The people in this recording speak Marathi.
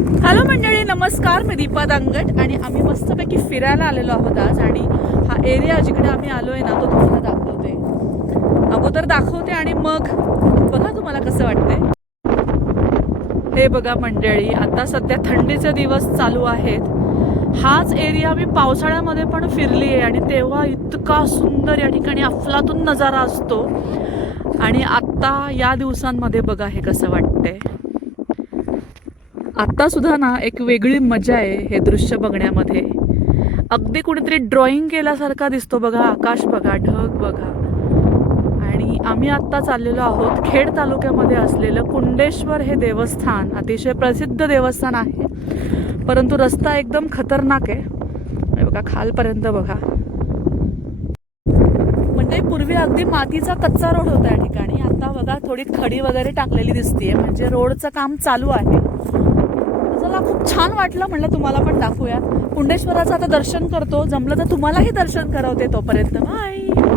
हॅलो मंडळी, नमस्कार. मी दीपा दांगट आणि आम्ही मस्तपैकी फिरायला आलेलो आहोत आज. आणि हा एरिया जिकडे आम्ही आलोय ना, तो तुम्हाला दाखवते. अगोदर दाखवते आणि मग बघा तुम्हाला कसं वाटतंय. हे बघा मंडळी, आता सध्या थंडीचे दिवस चालू आहेत. हाच एरिया मी पावसाळ्यामध्ये पण फिरली आहे आणि तेव्हा इतका सुंदर या ठिकाणी अफलातून नजारा असतो. आणि आत्ता या दिवसांमध्ये बघा हे कसं वाटतंय. आत्ता सुद्धा ना एक वेगळी मजा आहे हे दृश्य बघण्यामध्ये. अगदी कुणीतरी ड्रॉइंग केल्यासारखा दिसतो बघा. आकाश बघा, ढग बघा. आणि आम्ही आत्ता चाललेलो आहोत खेड तालुक्यामध्ये असलेलं कुंडेश्वर हे देवस्थान. अतिशय प्रसिद्ध देवस्थान आहे, परंतु रस्ता एकदम खतरनाक आहे. हे बघा खालपर्यंत बघा. म्हणजे पूर्वी अगदी मातीचा कच्चा रोड होता या ठिकाणी. आता बघा थोडी खडी वगैरे टाकलेली दिसतीये, म्हणजे रोडचं काम चालू आहे. चला, खूप छान वाटलं, म्हणलं तुम्हाला पण दाखवूया. कुंडेश्वराचं आता दर्शन करतो, जमलं तर तुम्हालाही दर्शन करवते. तोपर्यंत बाय.